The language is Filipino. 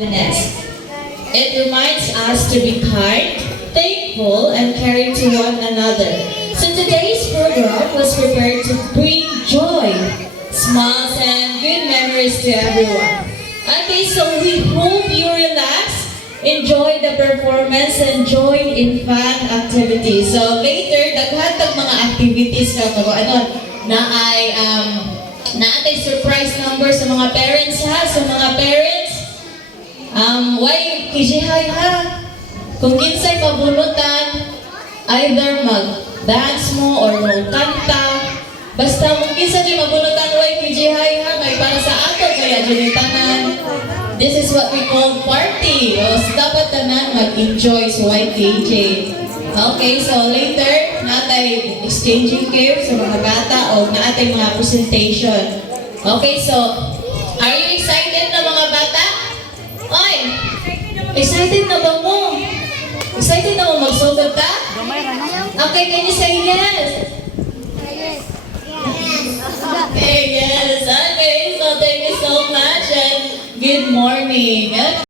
It reminds us to be kind, thankful, and caring to one another. So today's program was prepared to bring joy, smiles, and good memories to everyone. Okay, so we hope you relax, enjoy the performance, and join in fun activities. So later, daghan tag mga activities na ay surprise number sa mga parents ha. Sa mga parents, why kijihay ha? Kung kinsay pabunutan, either mag-dance mo or mag-kanta, basta kung kinsa di mabunutan, why kijihay ha? May para sa ato kaya tanan. This is what we call party. So dapat tanan mag-enjoy sa YKJ. Okay, so later, natay exchanging gifts sa mga bata o natay mga presentation. Okay, so, are you excited na mga bata? Oy! Excited na ba mo? Excited na mo magsugod ta? Okay, can you say yes? Okay, yes. Okay, so thank you so much and good morning.